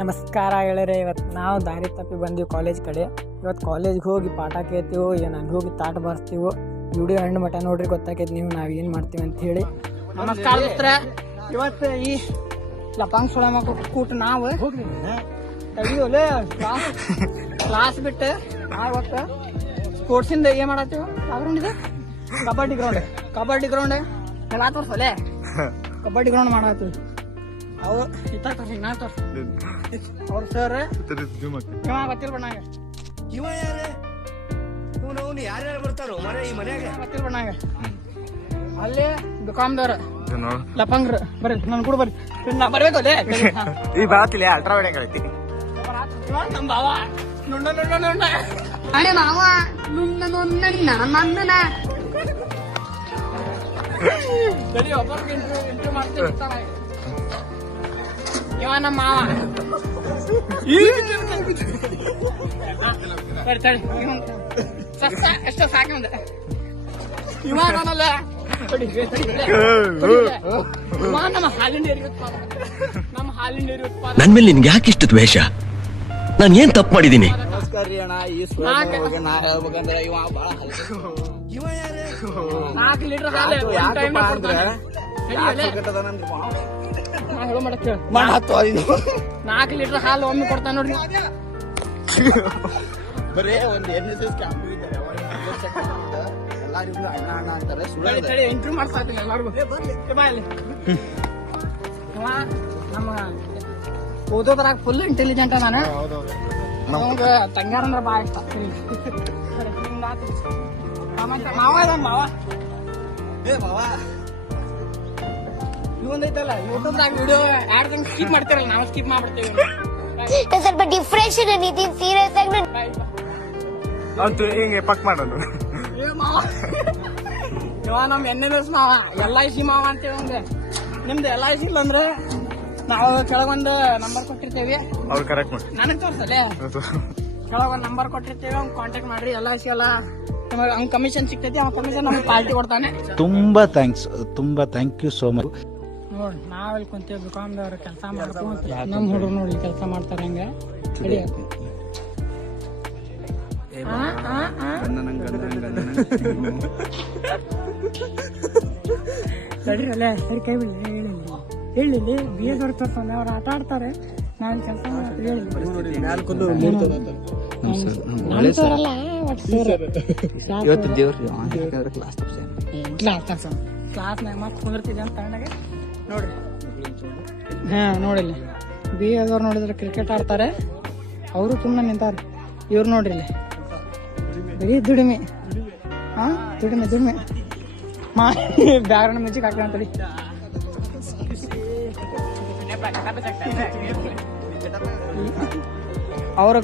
ನಮಸ್ಕಾರ ಗೆಳೆಯರೆ. ಇವತ್ತು ನಾವು ದಾರಿ ತಪ್ಪಿ ಬಂದೀವಿ ಕಾಲೇಜ್ ಕಡೆ. ಇವತ್ತು ಕಾಲೇಜ್ಗೆ ಹೋಗಿ ಪಾಠ ಕೇಳ್ತೀವೋ ಏನು ಅಲ್ಲಿ ಹೋಗಿ ತಾಟ ಬರ್ತೀವೋ ವಿಡಿಯೋ ಹಣ್ಣು ಮಠ ನೋಡ್ರಿ ಗೊತ್ತಾಕೈತೆ ನೀವು ನಾವು ಏನು ಮಾಡ್ತೀವಿ ಅಂತ ಹೇಳಿ. ನಮಸ್ಕಾರ ದೋಸ್ತ್ರ. ಇವತ್ತು ಈ ಲಪಂಗ್ ಸುಳೆ ಮಕ್ಕಳು ಕೂಟ ನಾವು ತಡಿಯೋಲೆ ಕ್ಲಾಸ್ ಬಿಟ್ಟು ಇವತ್ತು ಸ್ಪೋರ್ಟ್ಸಿಂದ ಏನು ಮಾಡತ್ತೀವಿ? ಯಾವ ಗ್ರೌಂಡ್ ಇದೆ? ಕಬಡ್ಡಿ ಗ್ರೌಂಡ್ ಎಲ್ಲ ತೋರ್ಸಲೆ ಕಬಡ್ಡಿ ಗ್ರೌಂಡ್ ಮಾಡತ್ತೀವಿ. ಅವು ಅವ್ರ ಸರ್ ಗೊತ್ತಿಲ್ಲ ಬಣ್ಣಾಗ ಯಾರ್ಯಾರು ಬರ್ತಾರೋ ಮರೆ ಈ ಮನ್ಯಾಗ ಗೊತ್ತಿಲ್ಲ ಬಣ್ಣಾಗ ಅಲ್ಲಿ ದುಕಾನ್ದವ್ರ ಲಪಂಗ್ರ ಬರ್ರಿ ನನ್ ಕೂಡ ಬರ್ರಿ ನಾ ಬರ್ಬೇಕು ಅಲ್ಲೇ ಈ ಬಾತಿಲ್ಲ ಅಲ್ಟ್ರಾ ವೈಡ್ ಹೇಳ್ತೀನಿ ನಮ್ಮ ಬಾವ ನುಂಡ ನುಂಡ ನುಂಡ ಅರೆ ಮಾವ ನುಣ್ಣ ನುಣ್ಣ ನನ್ನನ ಸರಿ ಒಬ್ಬರಿಗೆ ಇಂಟ್ರೂ ಮಾಡ್ತೀವಿ. ಇವ ನಮ್ಮ ಮಾವ ತಡಿ ಸಸ್ತ ಎಷ್ಟೋ ಸಾಕಂದ ಇವ ನಾನಲ್ಲ ನಮ್ಮ ಹಾಲಿನ ಡೈರಿ ಉತ್ಪಾದನೆ ನನ್ ಮೇಲೆ ನಿನ್ಗೆ ಯಾಕೆ ಇಷ್ಟು ದ್ವೇಷ? ನಾನು ಏನ್ ತಪ್ಪು ಮಾಡಿದೀನಿ? ನಮಸ್ಕಾರ ರೀ ಅಣ್ಣ. ಈ ನಾ ಹೇಳ್ಬೇಕಂದ್ರೆ ಇವ ಬಾಳ ಇವ ಯಾರು 4 ಲೀಟರ್ ಹಾಲು ಯಾಕಪ್ಪ ಅಂದ್ರೆ ಹೇಳೋ ಮಾಡಕ್ಕೆ ಮಣ್ಣು ಹತ್ತು 4 ಲೀಟರ್ ಹಾಲು ಒಮ್ಮೆ ಕೊಡ್ತಾನ ನೋಡ್ರಿ. ಬರೇ ಒಂದು NSS ಕ್ಯಾಂಪ್ ಇದ್ದಾರೆ ಎಲ್ಲರಿಗೂ ಅಣ್ಣ ಅಣ್ಣ ಅಂತಾರೆ. ಸುಳ್ಳು ಇಂಟ್ರೂ ಮಾಡ್ತಾ ಇದ್ದೀನಿ ಎಲ್ಲರಿಗೂ. ನಮ್ಮ ಓದೋದ್ರಾಗ ಫುಲ್ ಇಂಟೆಲಿಜೆಂಟ್ ನಾನು. ನಮ್ಗ ತಂಗಾರ ಅಂದ್ರೆ ಭಾಳ ಇಷ್ಟ. ಮಾವ ಇದ ಮಾವ ಇವೊಂದೈತಲ್ಲ ಯೂಟ್ಯೂಬ್ದಾಗ ವಿಡಿಯೋ 2 ದಿನ ಸ್ಕಿಪ್ ಮಾಡ್ತಿರಲ್ಲ, ನಾವು ಸ್ಕಿಪ್ ಮಾಡ್ಬಿಡ್ತೀವಿ. ಸ್ವಲ್ಪ ಡಿಫ್ರೆಷನ್ ನಿತಿನ್ ಸೀರಿಯಸ್ ಆಗಿ ಅಂತೂ ಹಿಂಗೆ ಪಕ್ ಮಾಡೋದು. ಇವ ನಮ್ NNS ಮಾವ LIC ಮಾವ ಅಂತೇಳಿ ಒಂದು. ನಿಮ್ದು LIC ಇಲ್ಲ ಅಂದ್ರೆ ನಾವು ಕೆಳಗೊಂದು ನಂಬರ್ ಕೊಟ್ಟಿರ್ತೇವಿ, ಅವ್ರು ಕರೆಕ್ಟ್ ಮಾಡಿ ನನಗ್ ತೋರ್ಸಲ್ಲೇ ಕೆಳಗೊಂದು ನಂಬರ್ ಕೊಟ್ಟಿರ್ತೇವೆ. ಅವ್ನ್ ಕಾಂಟ್ಯಾಕ್ಟ್ ಮಾಡ್ರಿ. LIC ಎಲ್ಲ ಅವ್ನ್ ಕಮಿಷನ್ ಸಿಗ್ತೈತಿ. ಅವ್ನ ಕಮಿಷನ್ ನಮ್ಗೆ ಪಾರ್ಟಿ ಕೊಡ್ತಾನೆ. ತುಂಬಾ ಥ್ಯಾಂಕ್ಸ್, ತುಂಬಾ ಥ್ಯಾಂಕ್ ಯು ಸೋ ಮಚ್. ನೋಡ್ರಿ ನಾವೆಲ್ಲಿ ಕುಂತೇವೆ ದುಕಾನ್ದವ್ರು ಕೆಲಸ ಮಾಡ್ಕೊಂತ ನಮ್ ಹುಡುಗರು ನೋಡಿ ಕೆಲಸ ಮಾಡ್ತಾರ. ಹಂಗ ಸರಿ ಅಲ್ಲೇ ಸರಿ ಕೈ ಬಿಡಿ ಹೇಳಿ BS ಅವ್ರು ತೋರ್ಸಂದ್ರೆ ಅವ್ರು ಆಟ ಆಡ್ತಾರೆ. ನಾವ್ ಕೆಲಸ ಮಾಡ್ತೀವಿ ಇವತ್ತು ದೇವ್ರಿ ಕ್ಲಾಸ್ನಾಗ ಮತ್ತೆ ಕುಂದಿರ್ತಿದ್ದೆ ಅಂತ ತಗೊಂಡಾಗ ನೋಡ್ರಿ. ಹಾ ನೋಡಿಲ್ಲ BS ಅವ್ರು ನೋಡಿದ್ರೆ ಕ್ರಿಕೆಟ್ ಆಡ್ತಾರೆ, ಅವರು ಸುಮ್ಮನೆ ನಿಂತಾರೆ. ಇವ್ರು ನೋಡ್ರಿ ಇಲ್ಲಿ ಬರೀ ದುಡಿಮೆ. ಹಾ ದುಡಿಮೆ ಬ್ಯಾಗ್ರೌಂಡ್ ಮ್ಯೂಸಿಕ್ ಹಾಕಿ ಅಂತೇಳಿ ಅವ್ರ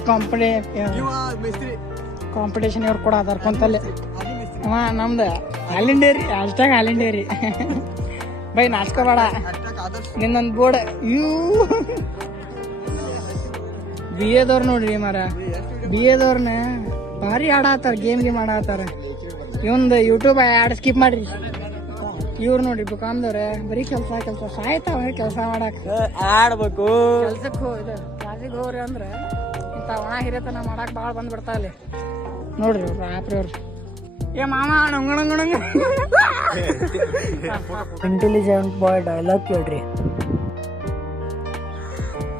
ಕಾಂಪಿಟೇಷನ್ ಇವ್ರು ಕೂಡ ಅದಾರ ಕುಂತಲ್ಲಿ. ನಮ್ದು ಹಾಲಿನ ಡೈರಿ ಹಾಲಿನ ಡೈರಿ ಬೈ ನಾಚ್ಕೋಬೇಡ. ನಿನ್ನೊಂದು ಬೋರ್ಡ್ BAದವ್ರು ನೋಡ್ರಿ ಮಾರ. BAದವ್ರನ್ನ ಭಾರಿ ಆಡತ್ತಾರ, ಗೇಮ್ ಆಡತ್ತಾರ. ಇವಂದು ಯೂಟ್ಯೂಬ್ ಆಡ್ ಸ್ಕಿಪ್ ಮಾಡ್ರಿ. ಇವ್ರು ನೋಡ್ರಿ ದುಕಾನ್ದವ್ರ ಬರೀ ಕೆಲಸ ಸಾಯ್ತಾವ ಕೆಲಸ ಮಾಡಕ್. ಆಡ್ಬೇಕು ಕೆಲ್ಸಕ್ಕೆ ಕ್ಲಾಸಿಗೆ ಹೋಗ್ರಿ ಅಂದ್ರೆ ಇಂಥ ಒಣ ಹಿರಿತನ ಮಾಡಕ್ ಭಾಳ ಬಂದ್ಬಿಡ್ತಾ ಅಲ್ಲಿ ನೋಡ್ರಿ. ರಾತ್ರಿ ಅವ್ರು ಏ ಮಾಮ ನಂಗಣಂಗಣಂಗ ಇಂಟೆಲಿಜೆಂಟ್ ಬಾಯ್ ಡೈಲಾಗ್ ಕೇಳ್ರಿ.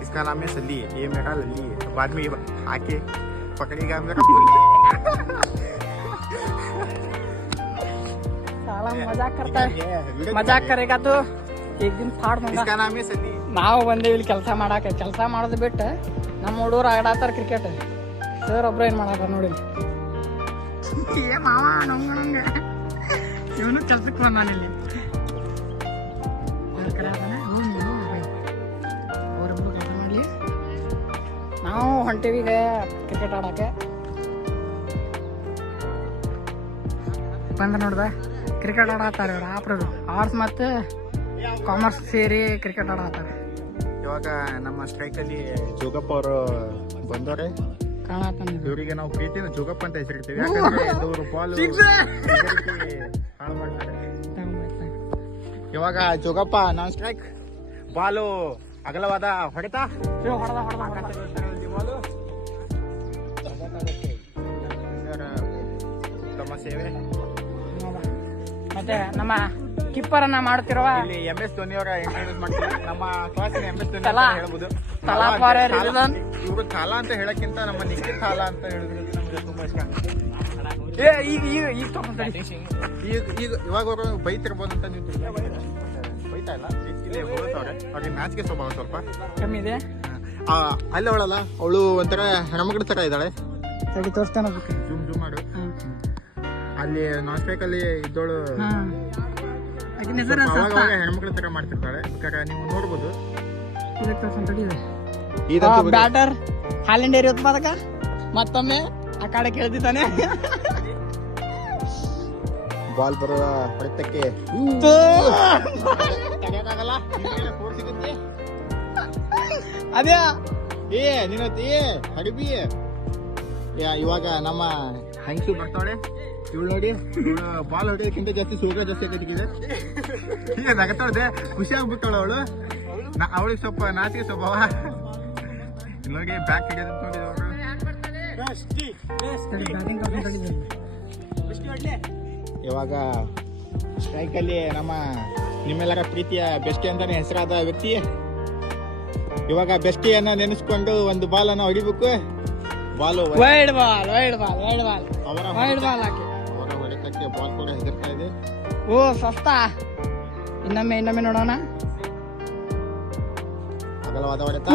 इसका नाम है सली, ये मेरा लली है. बाद में ये आके पकड़ेगा मेरा. साला मजाक करेगा तो एक दिन फाड़ दूंगा. इसका नाम है सली. ನಾವು ಬಂದೇವಿ ಇಲ್ಲಿ ಕೆಲಸ ಮಾಡಾಕ. ಕೆಲಸ ಮಾಡೋದು ಬಿಟ್ಟು ನಮ್ಮ ಹುಡುಗರು ಆಡಾತಾರ ಕ್ರಿಕೆಟ್. ಸರ್ ಒಬ್ರು ಏನ್ ಮಾಡಾತಾರ ನೋಡಿ. ಮಾವ ನಂಗಣಂಗ ಇವನು ಕೆಲ್ಸಕ್ಕೆ ಬಂದಾನಿಲ್ಲಿ. ಅವರಿಬ್ರು ಕೆಲಸ ಮಾಡ್ಲಿ, ನಾವು ಹೊಂಟೀವೀಗ ಕ್ರಿಕೆಟ್ ಆಡಕ್ಕೆ. ಬಂದ ನೋಡ್ದ ಕ್ರಿಕೆಟ್ ಆಡತ್ತಾರ ಇವ್ರು ಆಪ್ರರು. ಆರ್ಟ್ಸ್ ಮತ್ತು ಕಾಮರ್ಸ್ ಸೇರಿ ಕ್ರಿಕೆಟ್ ಆಡತ್ತಾರ. ಇವಾಗ ನಮ್ಮ ಸ್ಟ್ರೈಕ್ ಅಲ್ಲಿ ಜೋಗಪ್ಪ ಅವರು ಬಂದವ್ರೆ ಕಾಣತಾನ. ಇವರಿಗೆ ನಾವು ಪ್ರೀತಿನ ಜೋಗಪ್ಪ ಅಂತ ಹೆಸರಿಡ್ತೀವಿ. ಯಾಕಂದ್ರೆ ಇವರು ಬಾಲ್ ಹಾಳು ಮಾಡ್ತಾರೆ. ಇವಾಗ ಜೋಗಪ್ಪ ನಾನ್ ಸ್ಟ್ರೈಕ್ ಬಾಲು ಅಗಲವಾದ ಹೊಡೆತ ತಮ್ಮ ಸೇವೆ. ಮತ್ತೆ ನಮ್ಮ ಕಿಪ್ಪರನ್ನ ಮಾಡ್ತಿರುವ ಇಲ್ಲಿ MS ಧೋನಿ ಅವರ ಇಂಟ್ರೊಡ್ಯೂಸ್ ಮಾಡ್ತೀವಿ. ನಮ್ಮ ಕ್ಲಾಸಿನ MS ಧೋನಿ ತಲಾ. ಅಂತ ಹೇಳ್ಬೋದು. ಇವರು ಕಾಲ ಅಂತ ಹೇಳಕ್ಕಿಂತ ನಮ್ಮ ನಿಖಿಲ್ ಕಾಲ ಅಂತ ಹೇಳಿದ್ರೆ ನಮ್ಗೆ ತುಂಬಾ ಇಷ್ಟ. ಈಗ ಇವಾಗ ಅವರು ಬೈತಿರ್ಬೋದು ಅಂತ ನೀವು ಬೈತಾ ಇಲ್ಲ, ಇಲ್ಲಿ ಹೋಗ್ತವ್ರೆ. ಅವ್ರಿಗೆ ಮ್ಯಾಚ್ಗೆ ಸ್ವಭಾವ ಸ್ವಲ್ಪ ಕಮ್ಮಿ ಇದೆ. ಅಲ್ಲಿ ಅವಳಲ್ಲ, ಅವಳು ಒಂಥರ ಹೆಣ್ಮಗಳ ತರ ಇದ್ದಾಳೆ. ತಡಿ ತೋರಿಸ್ತಾನ ಜೂಮ್ ಮಾಡು. ಅಲ್ಲಿ ನಾನ್ ಸ್ಟ್ರೈಕ್ ಅಲ್ಲಿ ಇದ್ದೋಳು ಹೆಣ್ಮಕ್ಳ ತರ ಮಾಡ್ತಿರ್ತಾಳೆ. ಬೇಕಾದ್ರೆ ನೀವು ನೋಡ್ಬೋದು. ಬ್ಯಾಟರ್ ಹಾಲೆಂಡ್ ಏರಿ ಉತ್ಪಾದಕ ಮತ್ತೊಮ್ಮೆ ಆ ಕಡೆ ಕೇಳ್ತಿದ್ದಾನೆ. ಬಾಲ್ ಬರುವ ಹೊಡೆತಕ್ಕೆ ಅದೇ ಹಡಿಬಿ. ಇವಾಗ ನಮ್ಮ ಹೆಂಗಸು ಬರ್ತಾಳೆ. ಇವಳು ನೋಡಿ, ಬಾಲ್ ಹೊಡೆಯೋದಕ್ಕಿಂತ ಜಾಸ್ತಿ ಸೂರ್ಯ ಜಾಸ್ತಿ ಕಟ್ಟಿಗಿದೆ. ನಗತಾಳೆ, ಖುಷಿ ಆಗ್ಬಿಡ್ತಾಳೆ ಅವಳು. ಅವಳಿಗೆ ಸ್ವಲ್ಪ ನಾಚಿಕೆ ಸ್ವಭಾವ. ಇಲ್ಲೋಗಿ ಬ್ಯಾಕ್ ಹಿಡಿಯೋದು ನೋಡಿದವರು. ಇವಾಗ ಸ್ಟ್ರೈಕ್ ಅಲ್ಲಿ ನಮ್ಮ ನಿಮ್ಮೆಲ್ಲರ ಪ್ರೀತಿಯ ಬೆಸ್ಟಿ ಅಂತಾನೆ ಹೆಸರಾದ ವ್ಯಕ್ತಿ ಇವಾಗ ಬೆಸ್ಟಿಯನ್ನ ನೆನೆಸ್ಕೊಂಡು ಒಂದು ಬಾಲ್ ಅನ್ನ ಹೊಡಿಬೇಕು. Ball wide ball wide ball wide ball ಅವರ ವೈಡ್ ಬಾಲ್ ಹಾಕಿ ಅವರ ಹೊಡೆತಕ್ಕೆ ಬಾಲ್ ಕೂಡ ಹೆದರ್ತಾ ಇದೆ. ಓ ಸಸ್ತ. ಇನ್ನೊಮ್ಮೆ ನೋಡೋಣ. ಅಗಲವಾದ ಹೊಡೆತ.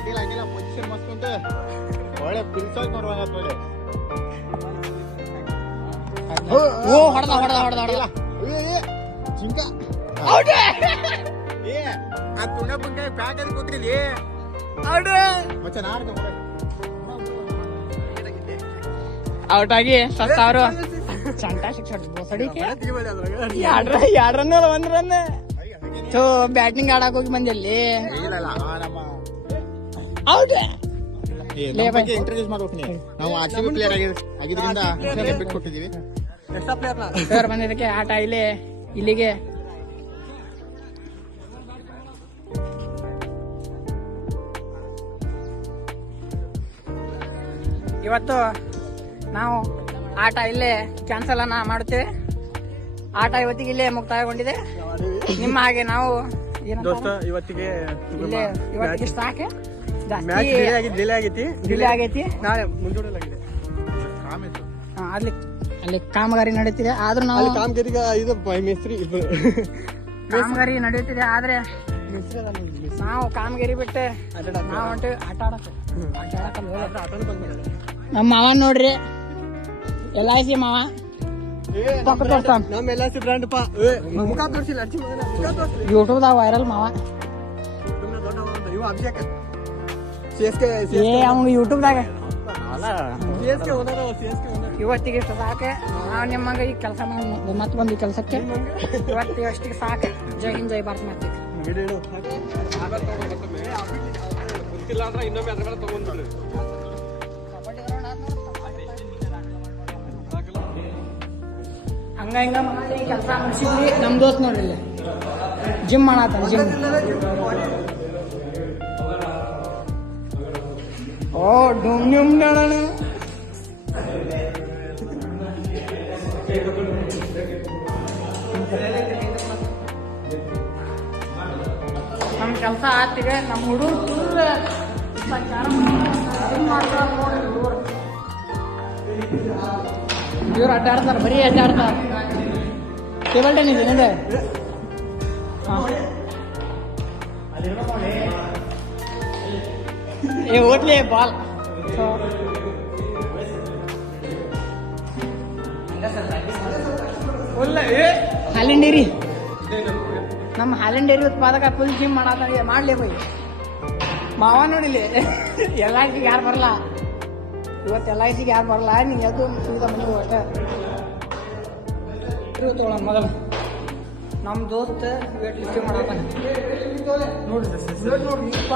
ಅಗಿಲ ಪೊಸಿಷನ್ ಮಸ್ತ್ ಉಂಟು. ಒಳ್ಳೆ ಪಿಲ್ಸೋಕ್ ನೋಡುವಾಗ ನೋಡಿ. ಓ ಹೊಡೆದ ಜಿಂಕ ಆ ತುಣಪಂಕಾಯ ಪ್ಯಾಕ್ ಅಲ್ಲಿ ಕೂತ್ರಿಲಿ ಮಚ್ಚ ನಾಡ್ದು ಔಟ್ ಆಗಿ ಸತ್ತ ಅವರು ಚಂಟ ಬೋಸಡಿಕೆ ಎರಡ್ ರನ್ ಒಂದ್ ರನ್. ಸೊ ಬ್ಯಾಟಿಂಗ್ ಆಡಕ್ ಹೋಗಿ ಬಂದಲ್ಲಿ ಔಟ್. ಇಂಟ್ರೊಡ್ಯೂಸ್ ಮಾಡ್ಬೇಕು ನೀವು. ನಾವು RCB ಪ್ಲೇಯರ್ ಆಗಿದ್ರಿಂದ ಬಿಟ್ಕೊಟ್ಟಿದೀವಿ. ಸರ್ ಬಂದಿದ್ದಕ್ಕೆ ಆಟ ಇಲ್ಲಿಗೆ ಇವತ್ತು ನಾವು ಆಟ ಇಲ್ಲೇ ಕ್ಯಾನ್ಸಲ್ ಅನ್ನ ಮಾಡುತ್ತೇವೆ. ಆಟ ಇವತ್ತಿಗೆ ಇಲ್ಲೇ ಮುಕ್ತಾಯಗೊಂಡಿದೆ. ನಿಮ್ಮ ಹಾಗೆ ನಾವು ಇವತ್ತಿಗೆ ಸಾಕೆ ಡಿಲೇ ಆಗೈತಿ. ನಾಳೆ ಮುಂದೂಡಲಾಗಿದೆ. ಅಲ್ಲಿ ಕಾಮಗಾರಿ ನಡೀತಿದೆ. ಆದ್ರೂ ನಾವು ಕಾಮಗಾರಿ ನಡೆಯುತ್ತಿದೆ. ಆದ್ರೆ ನಾವು ಕಾಮಗಾರಿ ಬಿಟ್ಟು ನಾವು ಹೊಂಟು ಆಟ ನಮ್ಮ ಮಾವ ನೋಡ್ರಿ, LIC ಮಾವ ಪಕ್ಕ ತೋರ್ಸ್ತಾನ. ನಮ್ಮ LIC ಬ್ರ್ಯಾಂಡ್ ಮುಖ ತೋರಿಸಿಲ್ಲ, ಯೂಟ್ಯೂಬ್ದಾಗ ವೈರಲ್ ಮಾವ. ಇವ ಅಭಿಷೇಕ್ ಅವ್ನು ಯೂಟ್ಯೂಬ್ದಾಗ CSK ಇವತ್ತಿಗೆ ಇಷ್ಟು ಸಾಕೆ. ನಾವು ನಿಮ್ಮಂಗ ಈ ಕೆಲಸ ಮತ್ತೆ ಬಂದು ಕೆಲಸಕ್ಕೆ ಇವತ್ತಿಗೆ ಅಷ್ಟಿಗೆ ಸಾಕೆ. ಜೈ ಹಿಂದ್ ಜೈ ಭಾರತ್ ಮಾತೆ. ಹಂಗ ಹಿಂಗ ಮಾಡಿ ಕೆಲಸ ಮುಗಿಸಿದ್ವಿ. ನಮ್ ದೋಸ್ತ್ ನೋಡ್ರಿ ಇಲ್ಲಿ ಜಿಮ್ ಮಾಡತ್ತಾನ. ಜಿಮ್ ಓ ಡುಮ್ ಡುಮ್ ನೋಡೋಣ. ನಮ್ ಕೆಲಸ ಆತಿಗೆ. ನಮ್ಮ ಹುಡುಗರು ಇವ್ರು ಅಡ್ಡಾಡ್ತಾರ, ಬರೀ ಅಡ್ಡಾಡ್ತಾರ. ಟೇಬಲ್ ಟೆನ್ನಿಸ್ ಏನಿದೆ? ಓಟ್ಲಿ ಬಾಲ್ ಹಾಲೆಂಡ್ ಡೈರಿ. ನಮ್ಮ ಹಾಲೆಂಡ್ ಡೈರಿ ಉತ್ಪಾದಕ ಫುಲ್ ಜಿಮ್ ಮಾಡ್ಲಿ ಬೈ ಮಾವ ನೋಡಿಲಿ. LIC ಯಾರು ಬರಲ್ಲ ಇವತ್ತು. LIC ಯಾರು ಬರಲ್ಲ. ನೀನು ಎದ್ದು ಸುಳಿದ ಮನೆಗೆ ಅಷ್ಟ ತಗೊಳ. ಮೊದಲು ನಮ್ಮ ದೋಸ್ತ್ ವೇಟ್ ಲಿಫ್ಟಿಂಗ್ ಮಾಡತ್ತಾನ ನೋಡ್ರಿ. ಇಂಗ್ಲಿಷ್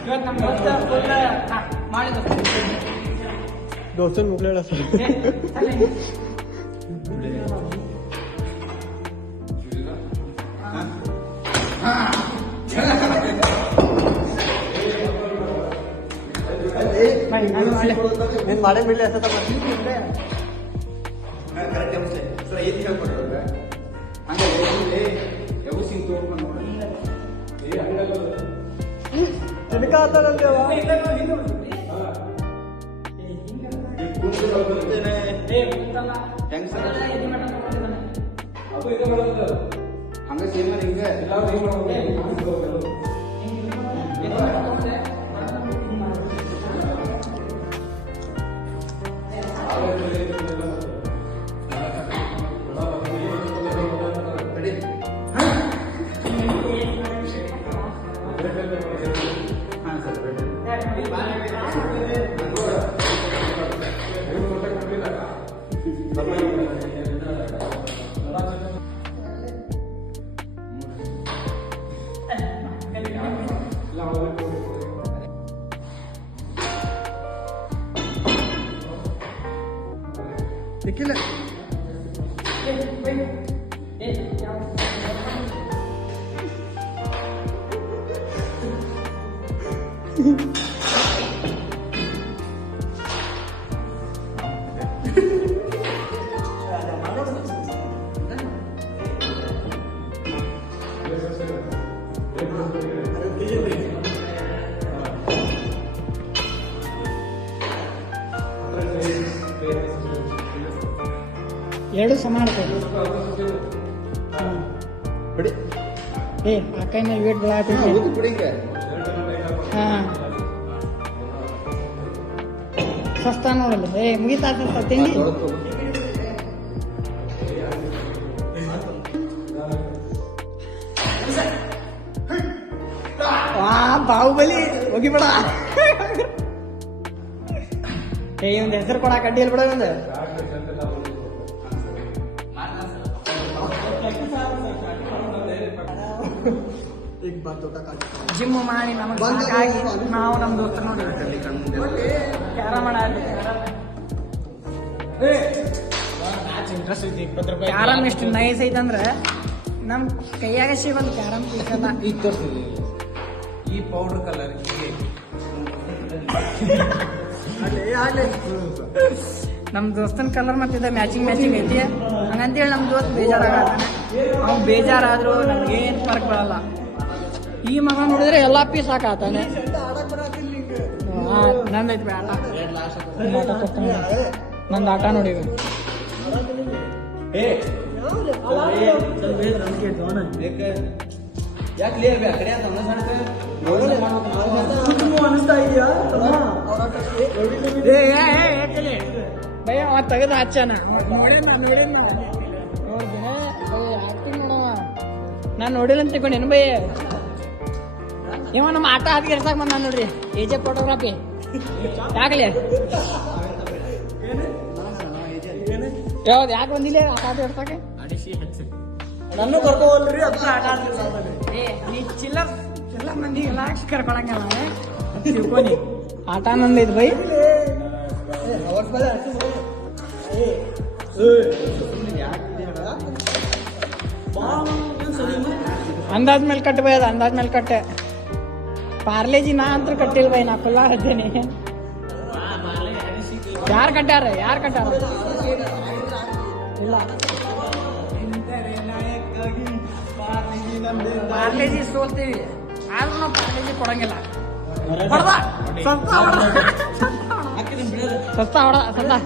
ಇವತ್ತು ನಮ್ಮ ದೋಸ್ತ ಫುಲ್ ಮಾಡಿ ದೋಸ್ತನ ಮುಗ್ಲೇಳ ಸರ್ ನೀನ್ ಮಾಡೇ ಬಿಡ್ಲಿ ಅಷ್ಟ ಹಂಗ ಸೇಮ್ ಹಿಂಗ ಸಿಕ್ಕಿಲ್ಲ ಎರಡು ಸಮಾನ ಬಿಡಿ ಏ ಆ ಕೈ ಮೇಲೆ ವೇಟ್ ಬೆಳಾತೈತಿ ಬಿಡಿ ಹಾ ಸಸ್ತಾ ನೋಡಲ್ಲ ಏ ಮುಗಿತಾ ತಿಂಡಿ ಬಾಹುಬಲಿ ಹೋಗಿಬೇಡ ಏ ಒಂದು ಹೆಸರು ಕೊಡ ಕಡ್ಡಿಯಲ್ಲಿ ಬಿಡ ಒಂದು ಜಿಮ್ ಮಾಡಿ ನಮಗೆ ಸಾಕಾಗಿ ನಾವು ನಮ್ಮ ದೋಸ್ತ ನೋಡಿ ಕ್ಯಾರಮ್ ಕ್ಯಾರಮ್ ಎಷ್ಟು ನೈಸ್ ಐತಂದ್ರೆ ನಮ್ ಕೈಯಾಗ ಸಿಗೋದು ಕ್ಯಾರಮ್ ಸಿಗಲ್ಲ ಈ ಪೌಡರ್ ಕಲರ್ ನಮ್ ದೋಸ್ತನ ಕಲರ್ ಮತ್ತಿದ ಮ್ಯಾಚಿಂಗ್ ಐತಿ ಹಂಗಂತೇಳಿ ನಮ್ ದೋಸ್ತ್ ಬೇಜಾರಾಗತ್ತಾನೆ ಅವ್ನು ಬೇಜಾರಾದ್ರೂ ನಮ್ಗೇನ್ ಫರ್ಕ್ ಬರಲ್ಲ ಈ ಮಗ ನೋಡಿದ್ರೆ ಎಲ್ಲಾ ಪೀಸ್ ಹಾಕತ್ತಾನೆ ನಂದೈತಿ ಆಟ ನಂದು ಆಟ ನೋಡಿ ಭಯ ಅವ ತೆಗೆದು ಹಚ್ಚಾನ ಆಕ್ಟಿಂಗ್ ನೋಡವ ನಾನು ನೋಡಿಲ್ಲ ಅಂತ ತಿಳ್ಕೊಂಡೇನು ಭಯ ಇವ ನಮ್ಮ ಆಟ ಹಾಕಿ ಇರ್ಸಾಕ್ ಬಂದ ನೋಡ್ರಿ ಎಜೆ ಫೋಟೋಗ್ರಾಫಿ ಯಾಕಲೆ ಯಾವ್ದು ಯಾಕೆ ಬಂದಿಲ್ಲ ಆಟ ಇರ್ಸಾಕೆ ನನ್ನ ಕರ್ಕೋಲ್ರಿ ಅದ್ರ ಆಟ ನೀ ಚಿಲ್ಲರ್ ಮಂದಿ ಎಲ್ಲ ಕರ್ಕೊಳಂಗಲ್ಲ ತಿಳ್ಕೊನಿ ಆಟ ನಂದೈತ್ ಬೈ ಅಂದಾಜ್ ಮೇಲೆ ಕಟ್ಟ ಬೈ ಅದು ಅಂದಾಜ್ ಮೇಲೆ ಕಟ್ಟೆ ಪಾರ್ಲೇಜಿ ನಾ ಅಂತೂ ಕಟ್ಟಿಲ್ಲ ಬೈ ನಾ ಕುಲ್ಲ ಹತ್ತೇನೆ ಯಾರು ಕಟ್ಟಾರ ಇಲ್ಲ ಪಾರ್ಲೇಜಿ ಸೋಲ್ತೀವಿ ಆದ್ರೂ ನಾವು ಪಾರ್ಲೇಜಿ ಕೊಡಂಗಿಲ್ಲ ಸಸ್ತಾ ಹೊಡ ಸಸ್ತಾ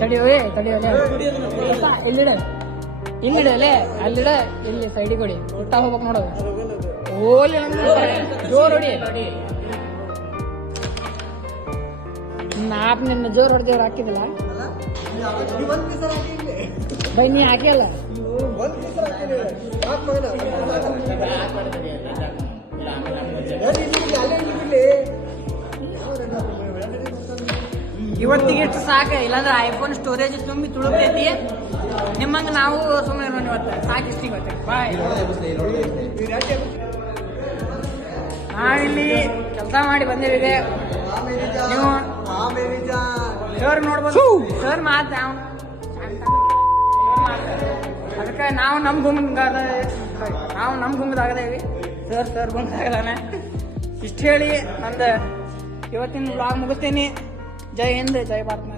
ತಡಿಯೋಲೆ ಇಲ್ಲಿಡಲೆ ಅಲ್ಲಿಡ ಇಲ್ಲಿ ಸೈಡಿಗೆ ಕೊಡಿ ಊಟ ಹೋಗ್ಬೇಕು ನೋಡೋದು ಓಲಿ ಜೋರ್ ಹೊಡಿ ನಾಪ್ ನಿನ್ನ ಜೋರ್ ಹೊಡೆದೇವ್ರು ಹಾಕಿದಿಲ್ಲ ಬೈ ನೀ ಹಾಕಿಲ್ಲ ಇವತ್ತಿಗೆ ಇಷ್ಟು ಸಾಕ ಇಲ್ಲಾಂದ್ರೆ ಐಫೋನ್ ಸ್ಟೋರೇಜ್ ತುಂಬಿ ತುಳುಕ್ತೈತಿ ನಿಮ್ಮಂಗ ನಾವು ಸುಮ್ಮನೆ ಇರೋಣ ಇವತ್ತು ಸಾಕು ಇಷ್ಟು ಇವತ್ತು ಬಾಯ್ ನಾವಿಲ್ಲಿ ಕೆಲಸ ಮಾಡಿ ಬಂದಿದ್ದೀವಿ. ನೀವು ಸರ್ ನೋಡ್ಬೋದು, ಸರ್ ಮಾತು ಅದಕ್ಕೆ ನಾವು ನಮ್ಮ ಗುಂಗದಾಗದೇವಿ. ಸರ್ ಗುಂಗದಾಗದಾನೆ. ಇಷ್ಟು ಹೇಳಿ ನಂದು ಇವತ್ತಿನ ವ್ಲಾಗ್ ಮುಗಿಸ್ತೀನಿ. ಜೈ ಹಿಂದ್, ಜೈ ಭಾರತ್.